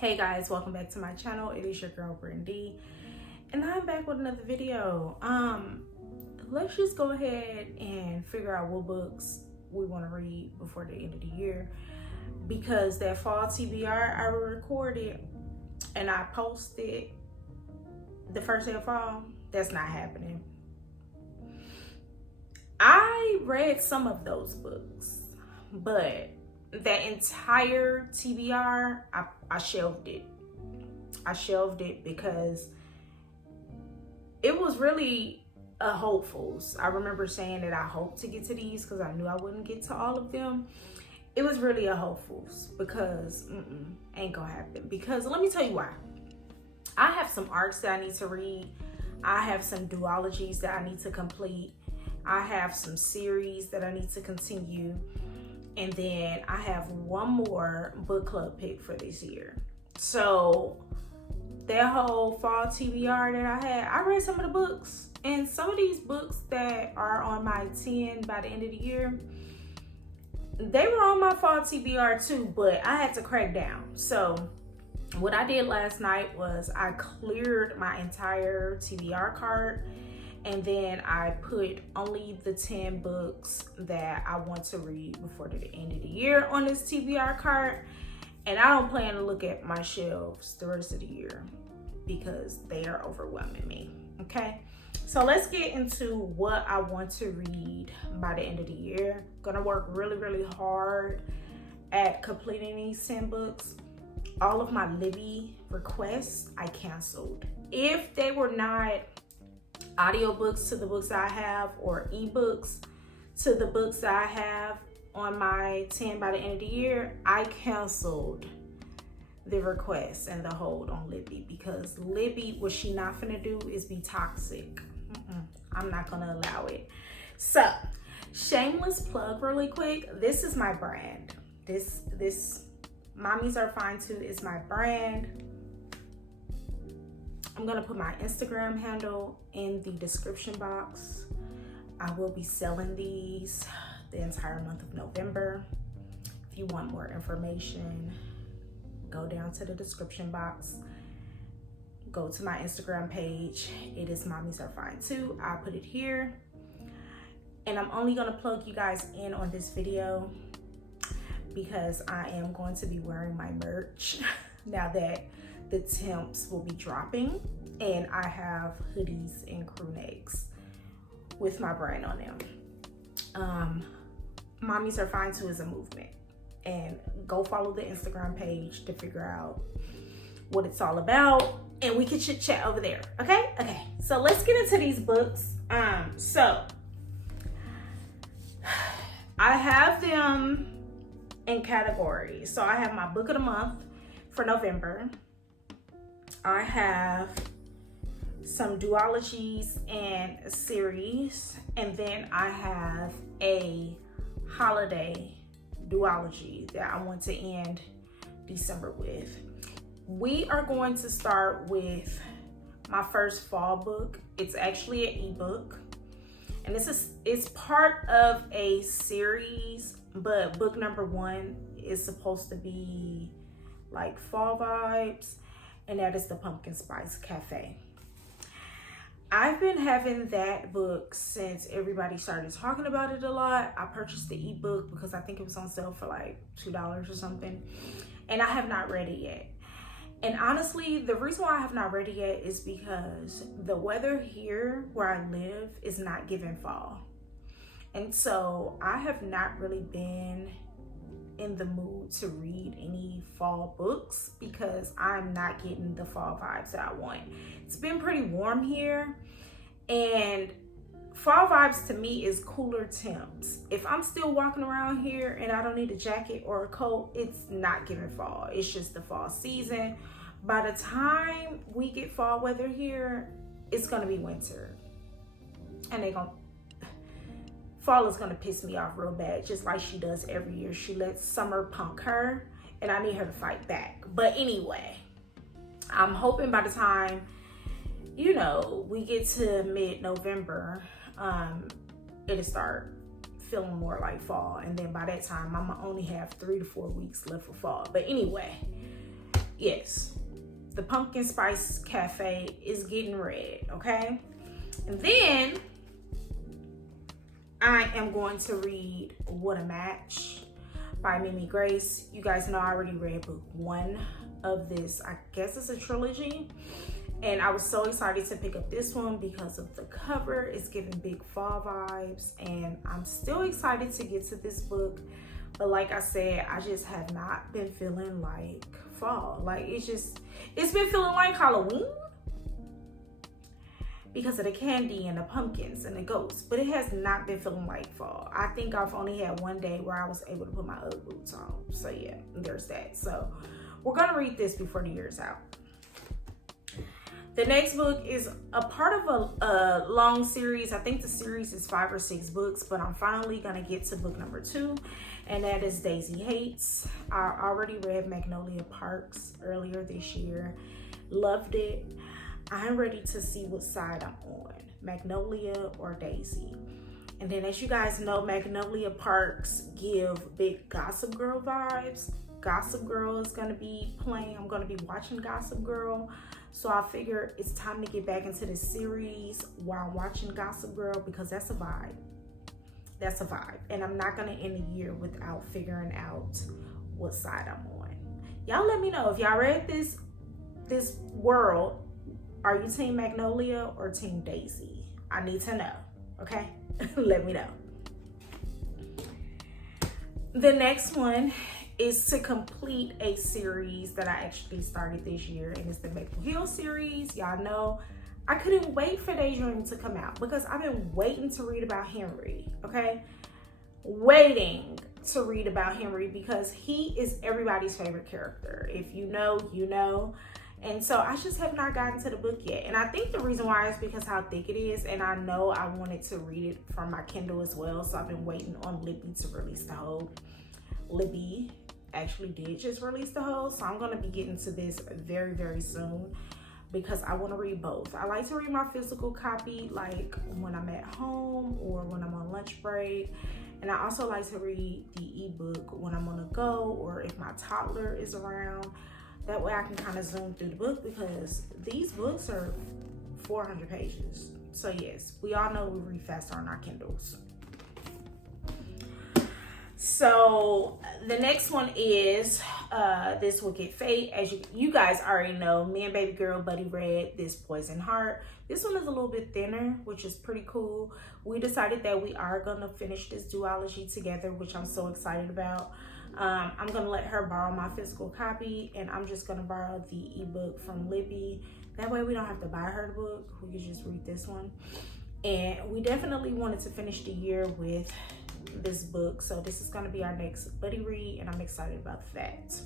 Hey guys, welcome back to my channel. It is your girl Brandy, and I'm back with another video. Let's just go ahead and figure out what books we want to read before the end of the year, because that fall TBR I recorded and I posted the first day of fall, that's not happening. I read some of those books, but that entire TBR, I shelved it. I shelved it because it was really a hopefuls. I remember saying that I hoped to get to these because I knew I wouldn't get to all of them. It was really a hopefuls because ain't gonna happen. Because let me tell you why. I have some arcs that I need to read. I have some duologies that I need to complete. I have some series that I need to continue. And then I have one more book club pick for this year. So that whole fall TBR that I had, I read some of the books. And some of these books that are on my 10 by the end of the year, they were on my fall TBR too, but I had to crack down. So what I did last night was I cleared my entire TBR card. And then I put only the 10 books that I want to read before the end of the year on this TBR card. And I don't plan to look at my shelves the rest of the year because they are overwhelming me, okay? So let's get into what I want to read by the end of the year. Gonna work really, really hard at completing these 10 books. All of my Libby requests, I canceled. If they were not audiobooks to the books I have or ebooks to the books I have on my 10 by the end of the year, I canceled the request and the hold on Libby because Libby, what she not finna do is be toxic. I'm not gonna allow it. So, shameless plug really quick. This is my brand. This Mommies Are Fine Too is my brand. I'm gonna put my Instagram handle in the description box. I will be selling these the entire month of November. If you want more information, go down to the description box. Go to my Instagram page. It is Mommies Are Fine Too. I'll put it here. And I'm only gonna plug you guys in on this video because I am going to be wearing my merch now that the temps will be dropping, and I have hoodies and crew necks with my brand on them. Mommies Are Fine Too is a movement, and go follow the Instagram page to figure out what it's all about, and we can chit chat over there. Okay, so let's get into these books. So I have them in categories. So I have my book of the month for November. I have some duologies and series, and then I have a holiday duology that I want to end December with. We are going to start with my first fall book. It's actually an ebook, and it's part of a series, but book number 1 is supposed to be like fall vibes, and that is the Pumpkin Spice Cafe. I've been having that book since everybody started talking about it a lot. I purchased the ebook because I think it was on sale for like $2 or something, and I have not read it yet. And honestly, the reason why I have not read it yet is because the weather here where I live is not giving fall. And so I have not really been in the mood to read any fall books because I'm not getting the fall vibes that I want. It's been pretty warm here, and fall vibes to me is cooler temps. If I'm still walking around here and I don't need a jacket or a coat, it's not giving fall. It's just the fall season. By the time we get fall weather here, it's gonna be winter, and fall is gonna piss me off real bad, just like she does every year. She lets summer punk her, and I need her to fight back. But anyway, I'm hoping by the time, we get to mid-November, it'll start feeling more like fall. And then by that time, I'm gonna only have 3 to 4 weeks left for fall. But anyway, Yes, the Pumpkin Spice Cafe is getting read, okay? And then I am going to read What a Match by Mimi Grace. You guys know I already read book 1 of this. I guess it's a trilogy. And I was so excited to pick up this one because of the cover. It's giving big fall vibes. And I'm still excited to get to this book. But like I said, I just have not been feeling like fall. Like it's been feeling like Halloween because of the candy and the pumpkins and the ghosts. But it has not been feeling like fall. I think I've only had one day where I was able to put my Ugg boots on. So yeah, there's that. So we're gonna read this before the year's out. The next book is a part of a long series. I think the series is 5 or 6 books, but I'm finally gonna get to book number 2, and that is Daisy Hates. I already read Magnolia Parks earlier this year. Loved it. I'm ready to see what side I'm on, Magnolia or Daisy. And then as you guys know, Magnolia Parks give big Gossip Girl vibes. Gossip Girl is gonna be playing. I'm gonna be watching Gossip Girl. So I figure it's time to get back into this series while I'm watching Gossip Girl because that's a vibe. That's a vibe. And I'm not gonna end the year without figuring out what side I'm on. Y'all let me know if y'all read this world. Are you Team Magnolia or Team Daisy? I need to know, okay? Let me know. The next one is to complete a series that I actually started this year, and it's the Maple Hill series. Y'all know I couldn't wait for Daydream to come out because I've been waiting to read about Henry, okay? Waiting to read about Henry because he is everybody's favorite character. If you know, you know. And so I just have not gotten to the book yet. And I think the reason why is because how thick it is. And I know I wanted to read it from my Kindle as well. So I've been waiting on Libby to release the whole. Libby actually did just release the whole. So I'm going to be getting to this very, very soon because I want to read both. I like to read my physical copy like when I'm at home or when I'm on lunch break. And I also like to read the ebook when I'm on the go or if my toddler is around. That way I can kind of zoom through the book because these books are 400 pages. So yes, we all know we read faster on our Kindles. So the next one is This Wicked Fate. As you guys already know, me and baby girl Buddy read This Poison Heart. This one is a little bit thinner, which is pretty cool. We decided that we are gonna finish this duology together, which I'm so excited about. I'm gonna let her borrow my physical copy and I'm just gonna borrow the ebook from Libby. That way we don't have to buy her the book. We can just read this one. And we definitely wanted to finish the year with this book. So this is gonna be our next buddy read and I'm excited about that.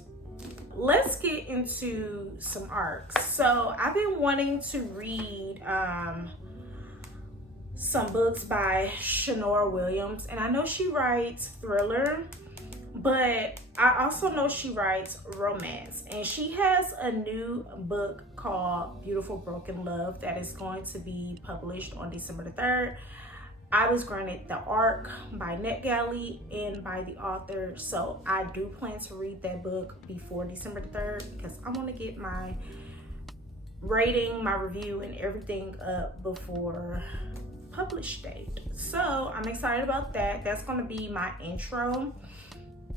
Let's get into some arcs. So I've been wanting to read some books by Shanora Williams. And I know she writes thriller, but I also know she writes romance, and she has a new book called Beautiful Broken Love that is going to be published on December the 3rd. I was granted the ARC by NetGalley and by the author, so I do plan to read that book before December the 3rd because I want to get my rating, my review, and everything up before publish date. So I'm excited about that. That's going to be my intro.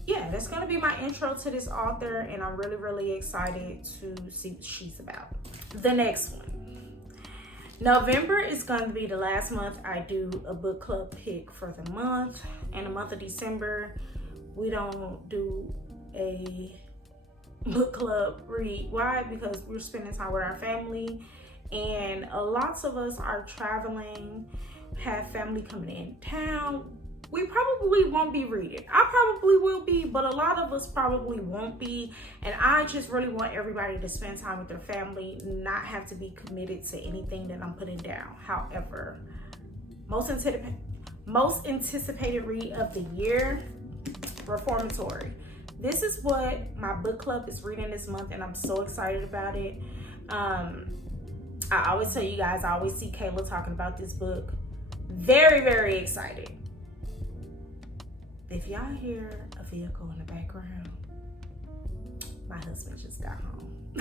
Yeah, that's gonna be my intro to this author, and I'm really, really excited to see what she's about. The next one. November is gonna be the last month I do a book club pick for the month. And the month of December, we don't do a book club read. Why? Because we're spending time with our family, and lots of us are traveling, have family coming in town. We probably won't be reading. I probably will be, but a lot of us probably won't be. And I just really want everybody to spend time with their family, not have to be committed to anything that I'm putting down. However, most anticipated read of the year, Reformatory. This is what my book club is reading this month, and I'm so excited about it. I always tell you guys, I always see Kayla talking about this book. Very, very excited. If y'all hear a vehicle in the background, My husband just got home.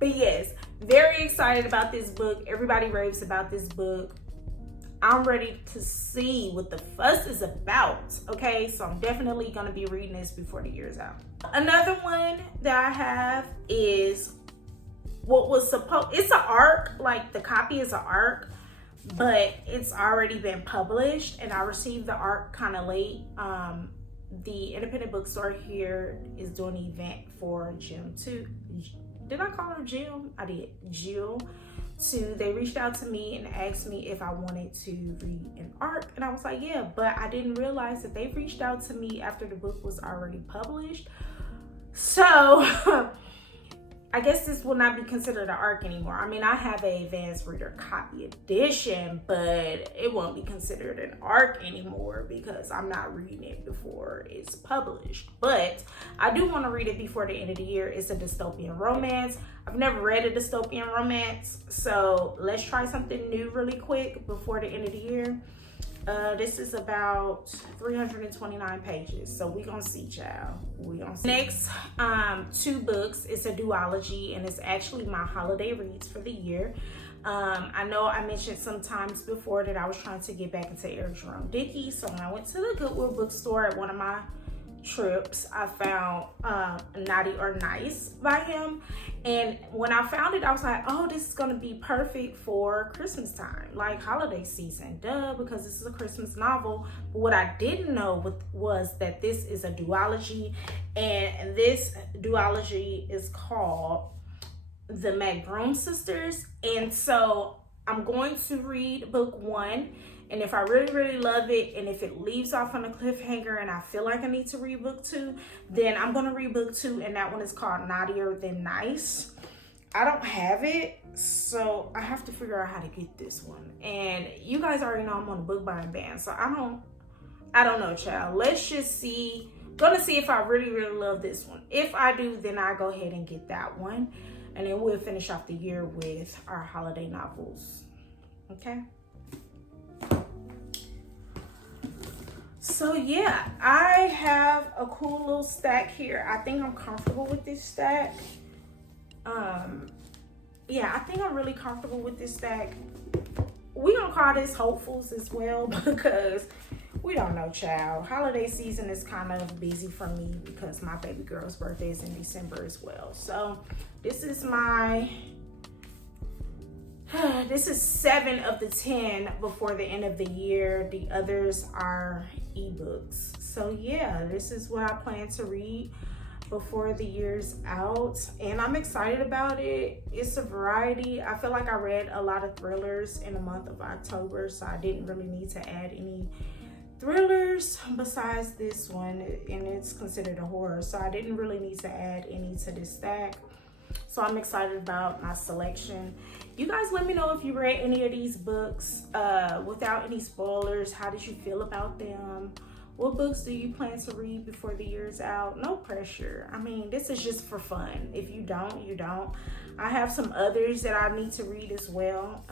But yes, very excited about this book. Everybody raves about this book. I'm ready to see what the fuss is about, okay? So I'm definitely gonna be reading this before the year's out. Another one that I have is what was supposed, it's an ARC, like the copy is an ARC, but it's already been published and I received the ARC kind of late. The independent bookstore here is doing an event for Jim too. Did I call her Jill? I did. Jill. They reached out to me and asked me if I wanted to read an ARC, and I was like, yeah, but I didn't realize that they reached out to me after the book was already published. So I guess this will not be considered an ARC anymore. I mean, I have an advanced reader copy edition, but it won't be considered an ARC anymore because I'm not reading it before it's published. But I do want to read it before the end of the year. It's a dystopian romance. I've never read a dystopian romance, so let's try something new really quick before the end of the year. This is about 329 pages, so we gonna see, child. We gonna see. Next, 2 books. It's a duology, and it's actually my holiday reads for the year. I know I mentioned sometimes before that I was trying to get back into Eric Jerome Dickey, so when I went to the Goodwill bookstore at one of my trips, I found Naughty or Nice by him, and when I found it I was like, oh, this is gonna be perfect for Christmas time, like holiday season, duh, because this is a Christmas novel. But what I didn't know was that this is a duology, and this duology is called The McBroom Sisters. And so I'm going to read book 1, and if I really love it, and if it leaves off on a cliffhanger and I feel like I need to read book 2, then I'm gonna read book 2, and that one is called Naughtier Than Nice. I don't have it, so I have to figure out how to get this one. And you guys already know I'm on a book buying ban, so I don't know, child. Let's just see. Gonna see if I really love this one. If I do, then I go ahead and get that one, and then we'll finish off the year with our holiday novels. Okay. So yeah, I have a cool little stack here. I think I'm comfortable with this stack. Yeah, I think I'm really comfortable with this stack. We gonna call this hopefuls as well because we don't know, child. Holiday season is kind of busy for me because my baby girl's birthday is in December as well. So this is my this is 7 of the 10 before the end of the year. The others are ebooks. So yeah, this is what I plan to read before the year's out, and I'm excited about it. It's a variety. I feel like I read a lot of thrillers in the month of October, so I didn't really need to add any thrillers besides this one, and it's considered a horror, so I didn't really need to add any to this stack. So I'm excited about my selection. You guys let me know if you read any of these books without any spoilers. How did you feel about them? What books do you plan to read before the year's out? No pressure. I mean, this is just for fun. If you don't, you don't. I have some others that I need to read as well.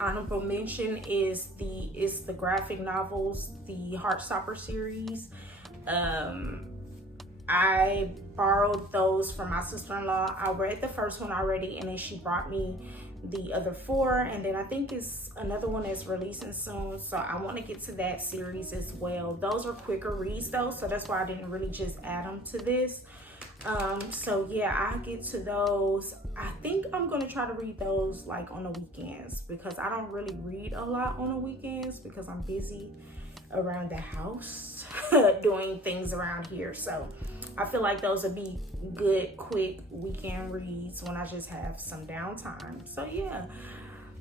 Honorable mention is the graphic novels, the Heartstopper series. I borrowed those from my sister-in-law. I read the first one already, and then she brought me the other 4, and then I think it's another one that's releasing soon, so I want to get to that series as well. Those are quicker reads though, so that's why I didn't really just add them to this. So yeah, I'll get to those. I think I'm gonna try to read those like on the weekends because I don't really read a lot on the weekends because I'm busy around the house doing things around here. So I feel like those would be good, quick weekend reads when I just have some downtime. So yeah,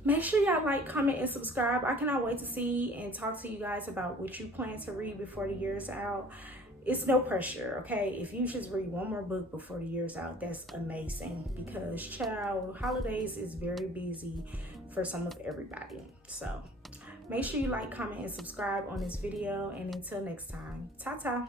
make sure y'all like, comment, and subscribe. I cannot wait to see and talk to you guys about what you plan to read before the year's out. It's no pressure, okay? If you just read one more book before the year's out, that's amazing because, child, holidays is very busy for some of everybody. So make sure you like, comment, and subscribe on this video. And until next time, ta-ta.